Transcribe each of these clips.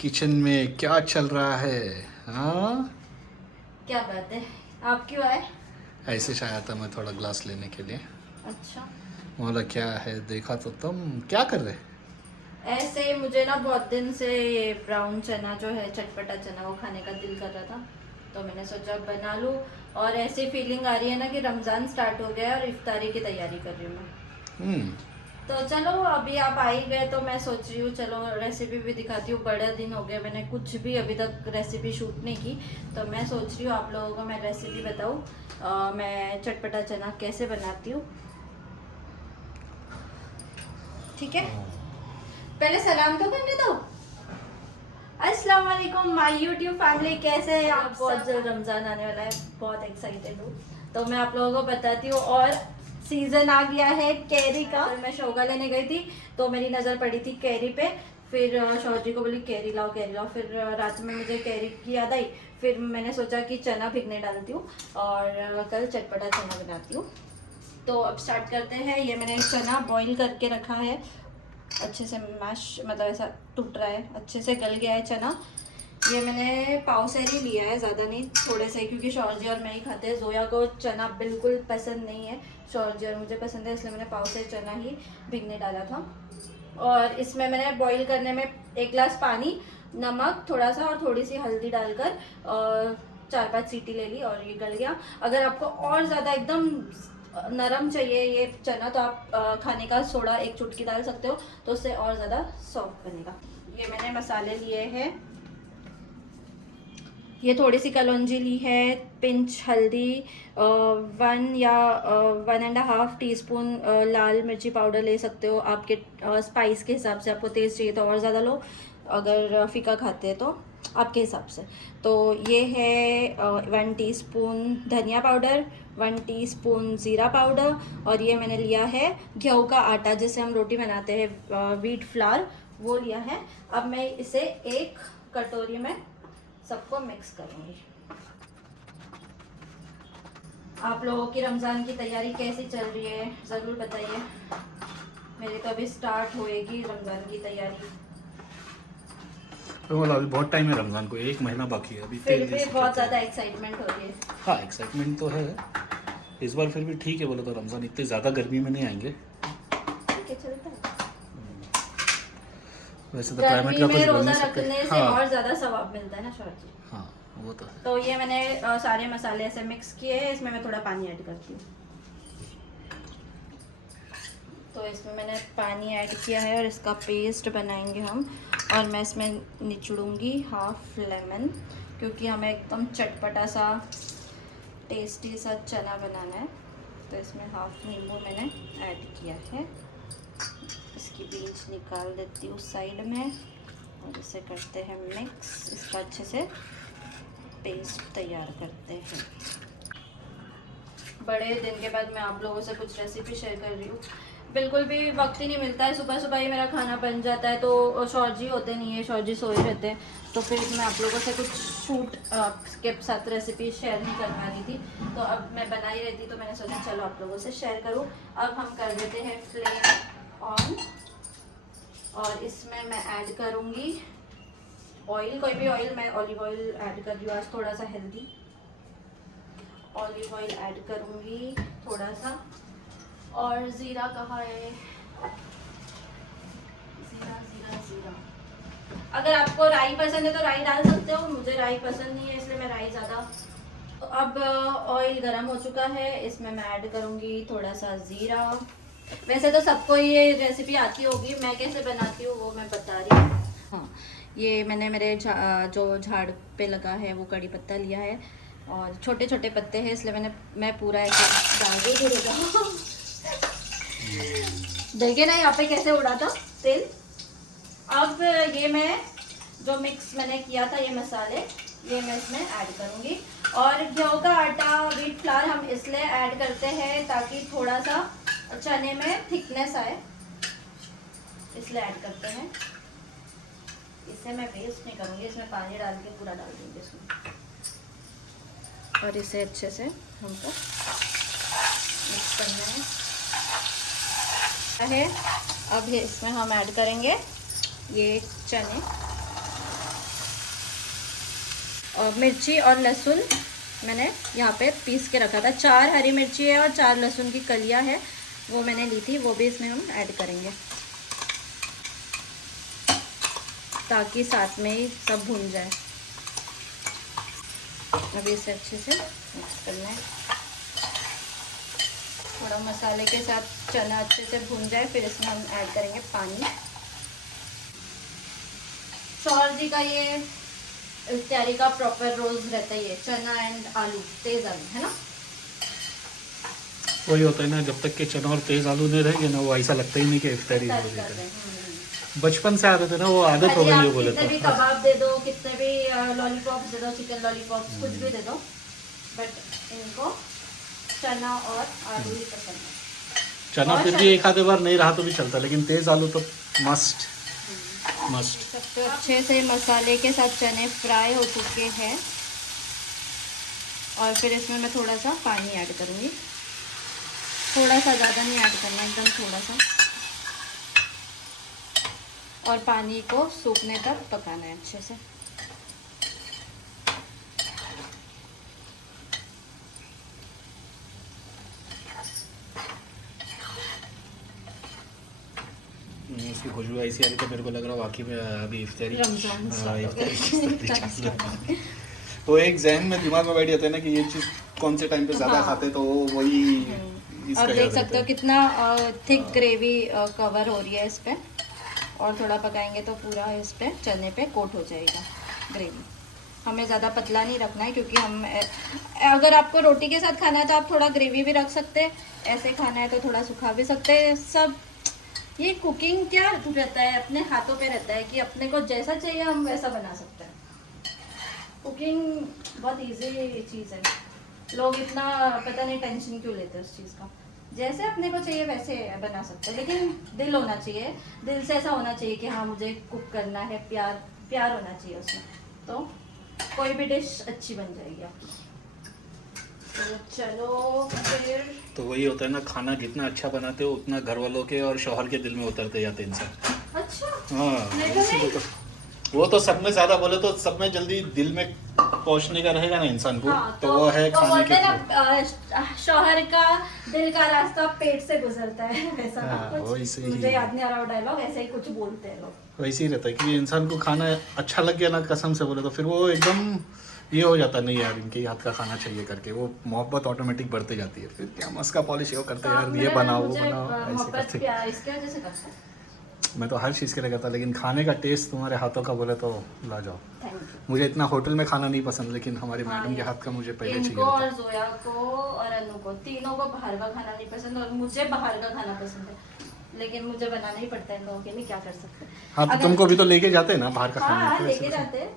Kitchen में क्या चल रहा है? हाँ, क्या बात है। आप क्यों आए? ऐसे से आया था मैं थोड़ा ग्लास लेने के लिए। अच्छा। बोला क्या है, देखा तो तुम क्या कर रहे? ऐसे ही मुझे ना बहुत दिन से ये ब्राउन चना जो है, चटपटा चना, वो खाने का दिल कर रहा था, तो मैंने सोचा बना लूँ। और ऐसी फीलिंग आ रही है ना कि रमज़ान स्टार्ट हो गया है और इफ्तारी की तैयारी कर रही हूँ मैं। हम्म। तो चलो, अभी आप आ ही गए तो मैं सोच रही हूँ चलो रेसिपी भी दिखाती हूँ। बड़े दिन हो गए, मैंने कुछ भी अभी तक रेसिपी शूट नहीं की, तो मैं सोच रही हूँ आप लोगों को मैं रेसिपी बताऊँ। मैं चटपटा चना कैसे बनाती हूँ। ठीक है, पहले सलाम तो करने दो। अस्सलाम वालेकुम माय यूट्यूब फैमिली, कैसे हैं आप? बहुत जल्द रमज़ान आने वाला है, बहुत एक्साइटेड हूँ। तो मैं आप लोगों को बताती हूँ। और सीज़न आ गया है कैरी का। तो मैं शौगा लेने गई थी, तो मेरी नज़र पड़ी थी कैरी पे। फिर शौहर जी को बोली कैरी लाओ कैरी लाओ। फिर रात में मुझे कैरी की याद आई। फिर मैंने सोचा कि चना भिगने डालती हूँ और कल चटपटा चना बनाती हूँ। तो अब स्टार्ट करते हैं। ये मैंने चना बॉईल करके रखा है, अच्छे से मैश, मतलब ऐसा टूट रहा है, अच्छे से गल गया है चना। ये मैंने पाव से ही लिया है, ज़्यादा नहीं, थोड़े से, क्योंकि शौहर जी और मैं ही खाते हैं। जोया को चना बिल्कुल पसंद नहीं है, शौहर जी और मुझे पसंद है, इसलिए मैंने पाव से चना ही भिगने डाला था। और इसमें मैंने बॉईल करने में 1 गिलास पानी, नमक थोड़ा सा और थोड़ी सी हल्दी डालकर 4-5 सीटी ले ली और ये गल गया। अगर आपको और ज़्यादा एकदम नरम चाहिए ये चना, तो आप खाने का सोडा 1 चुटकी डाल सकते हो, तो उससे और ज़्यादा सॉफ्ट बनेगा। ये मैंने मसाले लिए हैं। ये थोड़ी सी कलौंजी ली है, पिंच हल्दी, 1 या 1.5 टीस्पून लाल मिर्ची पाउडर ले सकते हो, आपके स्पाइस के हिसाब से। आपको तेज़ चाहिए तो और ज़्यादा लो, अगर फीका खाते हैं तो आपके हिसाब से। तो ये है 1 टीस्पून धनिया पाउडर, 1 टीस्पून ज़ीरा पाउडर, और ये मैंने लिया है गेहूं का आटा, जिससे हम रोटी बनाते हैं, व्हीट फ्लावर, वो लिया है। अब मैं इसे एक कटोरी में सबको मिक्स करूंगी। आप लोगों की रमज़ान की तैयारी कैसी चल रही है ज़रूर बताइए। मेरी तो अभी स्टार्ट होएगी रमज़ान की तैयारी। तो बोला अभी बहुत टाइम है रमज़ान को, 1 महीना बाकी है अभी, फिर 3 दिन भी से बहुत कहते ज़्यादा हैं। एक्साइटमेंट हो रही है। हाँ, एक्साइटमेंट तो है। इस बार फिर भी ठीक है, बोले तो रमज़ान इतने ज़्यादा गर्मी में नहीं आएंगे। ठीक है, चलता है। वैसे तो क्लाइमेट गर्मी का में कुछ बोल रोज़ा नहीं सकते। रखने से हाँ और ज़्यादा सवाब मिलता है ना शौहर जी। हाँ, वो तो है। तो ये मैंने सारे मसाले ऐसे मिक्स किए हैं। इसमें मैं थोड़ा पानी ऐड करती हूँ। तो इसमें मैंने पानी ऐड किया है और इसका पेस्ट बनाएंगे हम। और मैं इसमें निचोड़ूंगी हाफ लेमन, क्योंकि हमें एकदम चटपटा सा टेस्टी सा चना बनाना है। तो इसमें हाफ नींबू मैंने ऐड किया है। इसकी बीज निकाल देती हूँ साइड में और इसे करते हैं मिक्स। इसका अच्छे से पेस्ट तैयार करते हैं। बड़े दिन के बाद मैं आप लोगों से कुछ रेसिपी शेयर कर रही हूँ। बिल्कुल भी वक्त ही नहीं मिलता है, सुबह सुबह ही मेरा खाना बन जाता है, तो शौहर जी होते नहीं है, शौहर जी सोए रहते हैं, तो फिर मैं आप लोगों से कुछ शूट के साथ रेसिपी शेयर नहीं कर पा रही थी। तो अब मैं बना ही रही थी, तो मैंने सोचा चलो आप लोगों से शेयर करूँ। अब हम कर देते हैं फ्लेम ऑन और इसमें मैं ऐड करूँगी ऑयल, कोई भी ऑयल, मैं ऑलिव ऑयल ऐड कर रही हूँ आज, थोड़ा सा हेल्दी ऑलिव ऑयल ऐड करूँगी थोड़ा सा। और ज़ीरा कहाँ है? ज़ीरा ज़ीरा ज़ीरा। अगर आपको राई पसंद है तो राई डाल सकते हो, मुझे राई पसंद नहीं है इसलिए मैं राई ज़्यादा। तो अब ऑयल गर्म हो चुका है, इसमें मैं ऐड करूँगी थोड़ा सा ज़ीरा। वैसे तो सबको ये रेसिपी आती होगी, मैं कैसे बनाती हूँ वो मैं बता रही हूँ। हाँ, ये मैंने मेरे जो झाड़ पे लगा है वो कड़ी पत्ता लिया है, और छोटे छोटे पत्ते हैं, इसलिए मैं पूरा ऐसे डाल दूँ। धीरे जाओ, देखिए ना यहाँ पे कैसे उड़ा था तेल। अब ये मैं जो मिक्स मैंने किया था ये मसाले, ये मैं इसमें ऐड करूँगी। और गेहूं का आटा, व्हीट फ्लावर हम इसलिए ऐड करते हैं ताकि थोड़ा सा चने में थिकनेस आए, इसलिए ऐड करते हैं। इसे मैं वेस्ट नहीं करूँगी, इसमें पानी डाल के पूरा डाल दूँगी इसमें। और इसे अच्छे से हमको मिक्स करना है। अब इसमें हम ऐड करेंगे ये चने। और मिर्ची और लहसुन मैंने यहाँ पे पीस के रखा था। 4 हरी मिर्ची है और 4 लहसुन की कलियाँ है, वो मैंने ली थी, वो भी इसमें हम ऐड करेंगे ताकि साथ में ही सब भून जाए। अभी इसे अच्छे से मिक्स करना है। थोड़ा मसाले के साथ चना अच्छे से भून जाए, फिर इसमें हम ऐड करेंगे पानी। शौहर जी का ये इफ्तारी का प्रॉपर रोज रहता है, ये चना एंड आलू, तेज आलू, है ना। वही होता है ना, जब तक के चना और तेज आलू नहीं रहेंगे ना, वो ऐसा लगता ही नहीं कि इफ्तारी हो रही है। बचपन से आदत है ना, वो आदत हो गई है बोले तो। कितने भी कबाब दे दो, कितने भी लॉलीपॉप्स दे दो, चिकन लॉलीपॉप्स कुछ भी दे दो, बट इनको चना और आलू ही पसंद है। चना फिर भी एक आधे बार नहीं रहा तो भी चलता, लेकिन तेज आलू तो मस्ट। सबसे अच्छे से मसाले के साथ चने फ्राई हो चुके हैं और फिर इसमें मैं थोड़ा सा पानी ऐड करूँगी। थोड़ा सा, ज़्यादा नहीं ऐड करना, एकदम थोड़ा सा, और पानी को सूखने तक पकाना है अच्छे से। इसकी खुशबू ऐसी आ रही तो मेरे को लग रहा है वाकई में अभी इफ्तारी तो एक जहन में दिमाग में बैठ जाता है ना कि ये चीज़ कौन से टाइम पे ज़्यादा खाते, तो वही अब देख सकते हो कितना थिक ग्रेवी कवर हो रही है इस पे, और थोड़ा पकाएंगे तो पूरा इस पे चने पे कोट हो जाएगा ग्रेवी। हमें ज़्यादा पतला नहीं रखना है, क्योंकि हम अगर आपको रोटी के साथ खाना है तो आप थोड़ा ग्रेवी भी रख सकते हैं, ऐसे खाना है तो थोड़ा सूखा भी सकते हैं। सब ये कुकिंग क्या रहता है, अपने हाथों पे रहता है कि अपने को जैसा चाहिए हम वैसा बना सकते हैं। कुकिंग बहुत इजी चीज़ है, लोग इतना पता नहीं टेंशन क्यों लेते हैं उस चीज़ का। जैसे अपने को चाहिए वैसे बना सकते हैं, लेकिन दिल होना चाहिए, दिल से ऐसा होना चाहिए कि हाँ मुझे कुक करना है, प्यार होना चाहिए उसमें, तो कोई भी डिश अच्छी बन जाएगी आपकी। तो चलो फिर, तो वही होता है ना, खाना जितना अच्छा बनाते हो उतना घर वालों के और शौहर के दिल में उतरते जाते हैं इंसान। अच्छा हाँ, वो तो सब में ज्यादा बोले तो सब में जल्दी दिल में पहुंचने का रहेगा ना इंसान को। हाँ, तो वो है खाने के ना, शौहर का दिल का रास्ता पेट से गुजरता है, वैसा ना कुछ। मुझे याद नहीं आ रहा वो डायलॉग, ऐसे ही कुछ बोलते हैं लोग। वैसे ही रहता है कि इंसान को खाना अच्छा लग गया ना, कसम से बोले तो फिर वो एकदम ये हो जाता नहीं यार, इनके हाथ का खाना चाहिए करके, वो मोहब्बत ऑटोमेटिक बढ़ते जाती है। फिर क्या मस्का पॉलिश वो करते यार, ये बनाओ वो बनाओ, ऐसे करते। इसके वजह से करते हैं। मैं तो हर चीज़ के लिए करता, लेकिन खाने का टेस्ट तुम्हारे हाथों का बोले तो ला जाओ। मुझे इतना होटल में खाना नहीं पसंद, लेकिन हमारी मैडम के हाथ का मुझे पहले चाहिए। और जोया को और अनु को, तीनों को बाहर का खाना नहीं पसंद, और मुझे बाहर का खाना पसंद है, लेकिन मुझे बनाना ही पड़ता है इन लोगों के लिए, क्या कर सकते हैं। हाँ, तो तुमको भी तो लेके जाते हैं ना बाहर का खाना? हाँ, लेके जाते हैं।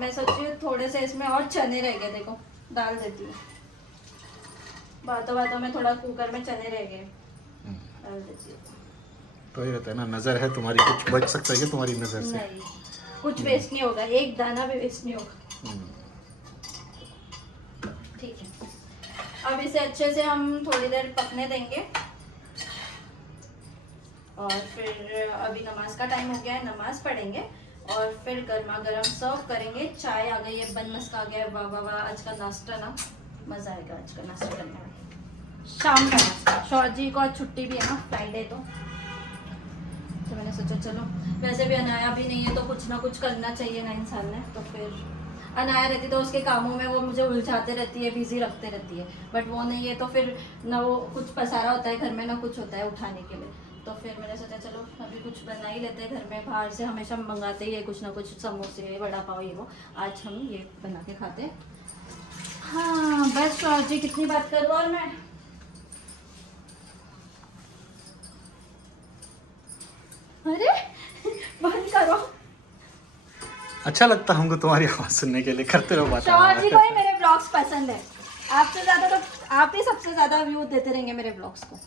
मैं सोच रही हूँ थोड़े से इसमें और चने रह गए, देखो डाल देती हूँ, बातों बातों में थोड़ा कुकर में चने रह गए, डाल देती हूँ। तो ये रहता है ना, नज़र है तुम्हारी, कुछ बच सकता है कि तुम्हारी नज़र से? नहीं, कुछ वेस्ट नहीं होगा, एक दाना भी वेस्ट नहीं होगा। ठीक है, अब इसे अच्छे से हम थोड़ी देर पकने देंगे, और फिर अभी नमाज का टाइम हो गया है, नमाज पढ़ेंगे और फिर गर्मा गर्म सर्व करेंगे। चाय आ गई है, बन मस्का आ गया है, वाह वाह वाह। आज का नाश्ता ना मज़ा आएगा, आज का नाश्ता करने में, शाम का नाश्ता। शौहर जी को आज छुट्टी भी है ना, फ्राइडे, तो मैंने सोचा चलो, वैसे भी अनाया भी नहीं है तो कुछ ना कुछ करना चाहिए ना इंसान ने। तो फिर अनाया रहती तो उसके कामों में वो मुझे उलझाते रहती है, बिजी रखते रहती है, बट वो नहीं है तो फिर ना वो कुछ पसारा होता है घर में, ना कुछ होता है उठाने के लिए। तो फिर मैंने सोचा चलो अभी कुछ बना ही लेते हैं घर में, बाहर से हमेशा मंगाते ही है कुछ ना कुछ, समोसे, वड़ा पाव, ये वो। आज हम ये बना के खाते हैं। हाँ बस शौहर जी कितनी बात करूँ, और मैं अरे बंद करो। अच्छा लगता हमको तुम्हारी आवाज़ सुनने के लिए, करते रहो बात। शौहर जी को ही मेरे ब्लॉग्स पसंद है, आपसे ज़्यादा तो आप ही सबसे ज़्यादा व्यू देते रहेंगे मेरे ब्लॉग्स को।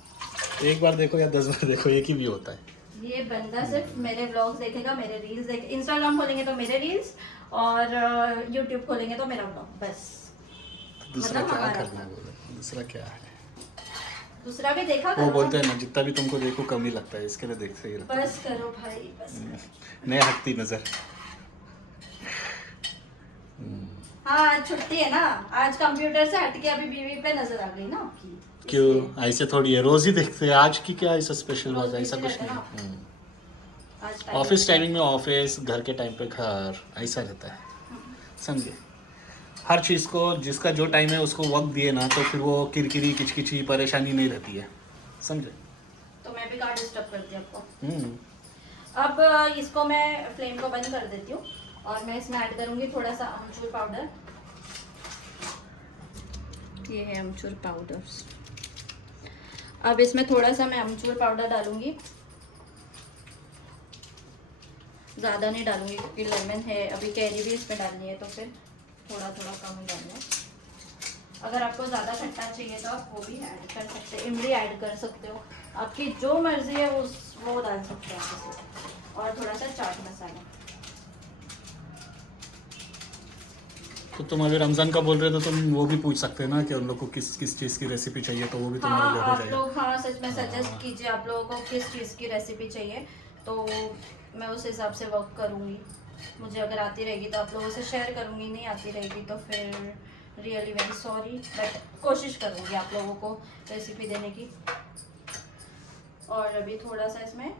एक बार देखो या 10 बार देखो, एक ही व्यू होता है। ये बंदा सिर्फ मेरे ब्लॉग्स देखेगा, मेरे रील्स देखे, इंस्टाग्राम खोलेंगे तो मेरे रील्स, और यूट्यूब खोलेंगे तो मेरा ब्लॉग, बस। तो दूसरा मतलब क्या करना है, दूसरा क्या है? दूसरा भी देखा वो करो, बोलते हैं ना, जितना भी तुमको देखो कम ही लगता है, इसके लिए देखते ही रहते हैं। बस करो भाई, बस नहीं हटती नजर। हाँ आज छुट्टी है ना, आज कंप्यूटर से हटके अभी बीवी पे नजर आ गई ना आपकी। क्यों ऐसे थोड़ी है, रोज ही देखते हैं, आज की क्या ऐसा स्पेशल रोज बात है? ऐसा busy कुछ रहते नहीं हैं है। आज ऑफिस टाइमिंग में ऑफिस, घर के टाइम पे घर, ऐसा रहता है, समझे? हर चीज़ को जिसका जो टाइम है उसको वक्त दिए ना, तो फिर वो किरकिरी किचकिची परेशानी नहीं रहती है, समझे? तो मैं भी कहाँ डिस्टर्ब करती हूँ आपको। हम्म। अब इसको मैं फ्लेम को बंद कर देती हूँ और मैं इसमें ऐड करूँगी थोड़ा सा अमचूर पाउडर। ये है अमचूर पाउडर। अब इसमें थोड़ा सा मैं अमचूर पाउडर डालूंगी, ज़्यादा नहीं डालूंगी क्योंकि लेमन है, अभी कैरी भी इसमें डालनी है तो फिर थोड़ा थोड़ा कम ही डालना है। अगर आपको ज़्यादा खट्टा चाहिए तो आप वो भी ऐड कर सकते हैं, इमली ऐड कर सकते हो, आपकी जो मर्जी है वो डाल सकते हैं आप इसमें। और थोड़ा सा चाट मसाला। तो तुम अभी रमजान का बोल रहे थे, तुम वो भी पूछ सकते हैं ना कि उन लोग को किस किस चीज़ की रेसिपी चाहिए, तो वो भी तुम्हारे लिए हो आप जाएगा। लोग हाँ सच में सजेस्ट कीजिए आप लोगों को किस चीज़ की रेसिपी चाहिए, तो मैं उस हिसाब से वर्क करूँगी। मुझे अगर आती रहेगी तो आप लोगों से शेयर करूँगी, नहीं आती रहेगी तो फिर रियली वेरी सॉरी, बट कोशिश करूँगी आप लोगों को रेसिपी देने की। और अभी थोड़ा सा इसमें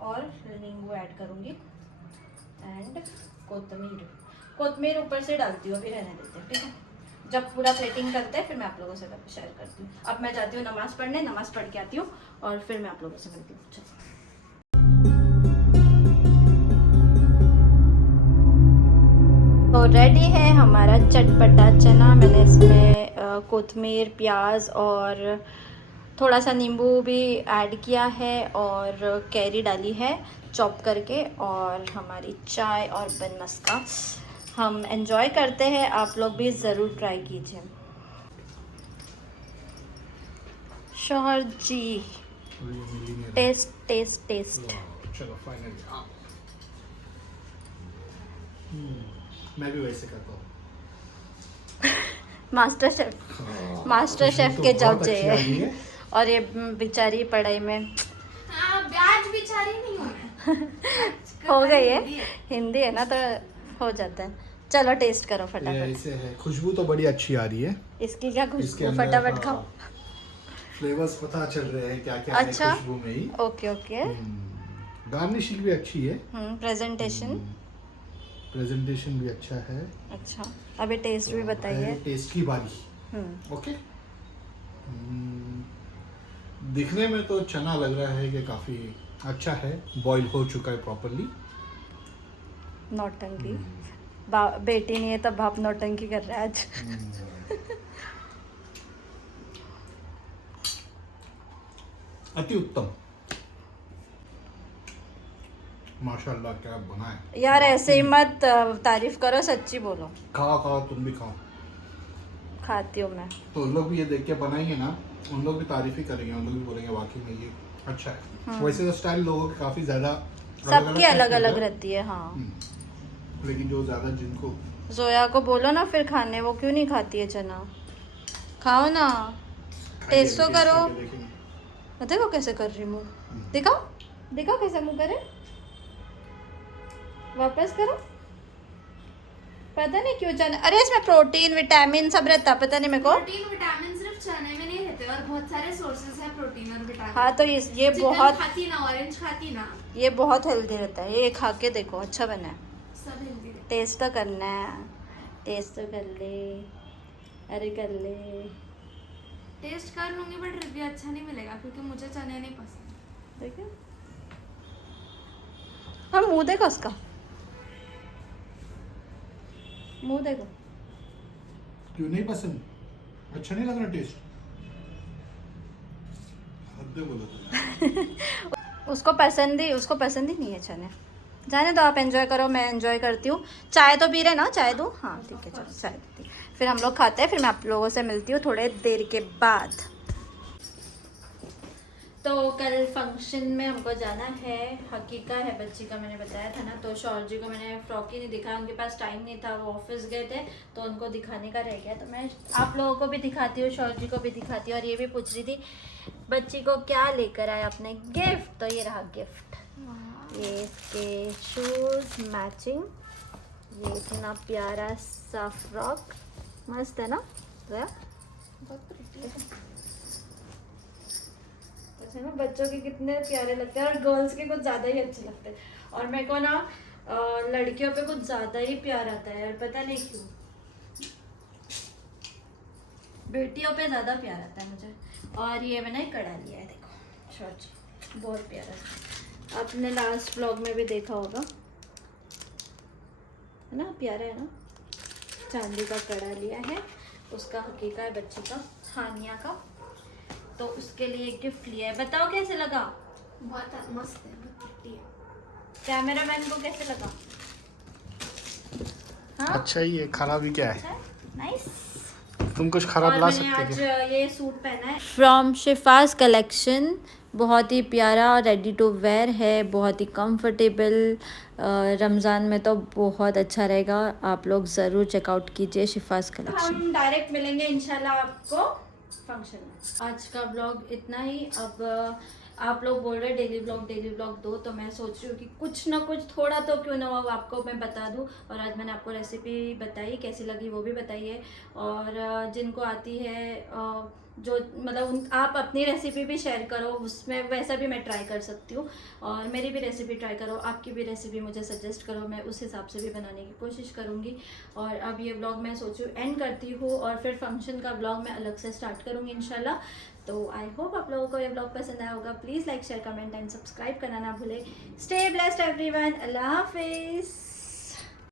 और नींबू ऐड करूँगी एंड कोतमीर ऊपर से डालती हूँ, अभी रहने देते हैं, ठीक है? जब पूरा प्लेटिंग करते हैं फिर मैं आप लोगों से तब शेयर करती हूँ। अब मैं जाती हूँ नमाज़ पढ़ने, नमाज़ पढ़ के आती हूँ और फिर मैं आप लोगों से मिलती हूँ। चलो। तो रेडी है हमारा चटपटा चना। मैंने इसमें कोतमीर, प्याज और थोड़ा सा नींबू भी ऐड किया है और कैरी डाली है चॉप करके, और हमारी चाय और बन मस्का हम एंजॉय करते हैं। आप लोग भी ज़रूर ट्राई कीजिए। शौहर जी टेस्ट टेस्ट टेस्ट। चलो फाइनली मैं भी वैसे करता हूँ। मास्टर शेफ के जॉब चाहिए। और ये बेचारी पढ़ाई में आज बेचारी नहीं हूँ हो गई है, हिंदी है ना तो हो जाता है। चलो टेस्ट करो ये फटाफट। ऐसे है, खुशबू तो बड़ी अच्छी आ रही है। इसकी क्या इसके खुशबू, अंदर, फटाफट हाँ, खाओ। फ्लेवर्स पता चल रहे हैं क्या क्या अच्छा। है खुशबू में ही। Okay okay. गार्निशिंग भी अच्छी है, प्रेजेंटेशन प्रेजेंटेशन भी अच्छा है। अच्छा, अभी टेस्ट भी बताइए। टेस्ट की बारी। ओके। दिखने में तो चना लग रहा है कि काफ़ी अच्छा है, बॉईल हो चुका है प्रॉपरली। नौटंकी बेटी नहीं है तब बाप नौटंकी कर रहा है आज। अति उत्तम, माशाल्लाह, क्या बना है यार ऐसे ही मत तारीफ करो, सच्ची बोलो। खाओ खाओ, तुम भी खाओ। खाती हूँ मैं। तो उन लोग भी ये देख के बनाएंगे ना, उन लोग भी तारीफ ही करेंगे, उन लोग भी बोलेंगे वाकई में ये अच्छा है। वैसे तो स्टाइल लोगों की काफ़ी ज़्यादा सबकी अलग अलग रहती है। हाँ लेकिन जो ज़्यादा जिनको, जोया को बोलो ना फिर खाने, वो क्यों नहीं खाती है चना। खाओ ना, टेस्ट तो करो। देखो कैसे कर रही मुँह, दिखाओ दिखाओ कैसे मुँह करे, वापस करो। पता नहीं क्यों चना, अरे इसमें प्रोटीन विटामिन सब रहता, पता नहीं मेरे को। प्रोटीन विटामिन सिर्फ चने में नहीं रहते और बहुत सारे सोर्सेज हैं प्रोटीन और विटामिन। हाँ तो ये चिकन बहुत खाती ना, ऑरेंज खाती ना, ये बहुत हेल्दी रहता है, ये खा के देखो, अच्छा बना है। सब हेल्दी रहते। टेस्ट तो करना है, टेस्ट तो कर ले, अरे कर ले। टेस्ट कर लूंगी बट रिव्यू अच्छा नहीं मिलेगा क्योंकि मुझे चने नहीं पसंद। देखिए हाँ, मुंह देखो उसका, मुंह देखो। क्यों नहीं पसंद? अच्छा नहीं लग रहा टेस्ट? हद बोलो तुम। उसको पसंद ही नहीं है चने। जाने दो, आप एंजॉय करो, मैं एंजॉय करती हूँ। चाय तो पी रहे ना, चाय दो? हाँ ठीक है, चलो चाय पीती हूँ। फिर हम लोग खाते हैं, फिर मैं आप लोगों से मिलती हूँ थोड़े देर के बाद। तो कल फंक्शन में हमको जाना है, हकीका है बच्ची का, मैंने बताया था ना। तो शौहर जी को मैंने फ्रॉक ही नहीं दिखाया, उनके पास टाइम नहीं था, वो ऑफिस गए थे तो उनको दिखाने का रह गया। तो मैं आप लोगों को भी दिखाती हूँ, शौहर जी को भी दिखाती हूँ। और ये भी पूछ रही थी बच्ची को क्या लेकर आए अपने गिफ्ट, तो ये रहा गिफ्ट। ये इसके शूज़ मैचिंग, ये इतना प्यारा सा फ्रॉक, मस्त है ना जया? बहुत प्रिटी है। अच्छा ना, बच्चों के कितने प्यारे लगते हैं और गर्ल्स के कुछ ज़्यादा ही अच्छे लगते हैं। और मेरे को ना लड़कियों पे कुछ ज़्यादा ही प्यार आता है यार, पता नहीं क्यों। बेटियों पे ज़्यादा प्यार आता है मुझे। और ये मैंने कड़ा लिया है, देखो शॉर्ट, बहुत प्यारा है। आपने लास्ट व्लॉग में भी देखा होगा, है ना, प्यारा है ना। चांदी का कड़ा लिया है, उसका हकीका है बच्ची का, हानिया का। तो उसके लिए एक गिफ्ट लिया है। बताओ कैसे लगा? बहुत मस्त है, बहुत प्रिटी है। कैमरामैन को कैसे लगा? हाँ अच्छा ही है, खराब ही क्या है? नाइस। तुम कुछ खराब और ला मैंने सकते आज क्या? ये सूट पहना है फ्रॉम शिफाज कलेक्शन। बहुत ही प्यारा, रेडी टू वेयर है, बहुत ही कंफर्टेबल। रमज़ान में तो बहुत अच्छा रहेगा। आप लोग ज़रूर चेकआउट कीजिए शिफाज कलेक्शन। हम डायरेक्ट मिलेंगे इंशाल्लाह आपको फंक्शन में। आज का ब्लॉग इतना ही। अब आप लोग बोल रहे डेली ब्लॉग दो, तो मैं सोच रही हूँ कि कुछ ना कुछ थोड़ा तो क्यों ना हो आपको मैं बता दूँ। और आज मैंने आपको रेसिपी बताई, कैसी लगी वो भी बताइए। और जिनको आती है जो मतलब आप अपनी रेसिपी भी शेयर करो, उसमें वैसा भी मैं ट्राई कर सकती हूँ। और मेरी भी रेसिपी ट्राई करो, आपकी भी रेसिपी मुझे सजेस्ट करो, मैं उस हिसाब से भी बनाने की कोशिश करूँगी। और अब ये ब्लॉग मैं सोचूँ एंड करती हूँ, और फिर फंक्शन का ब्लॉग मैं अलग से स्टार्ट करूँगी इंशाल्लाह। तो आई होप आप लोगों को ये ब्लॉग पसंद आया होगा। Please like share comment and subscribe करना ना भूलें। स्टे ब्लेस्ड एवरीवन, अल्लाह हाफिज़।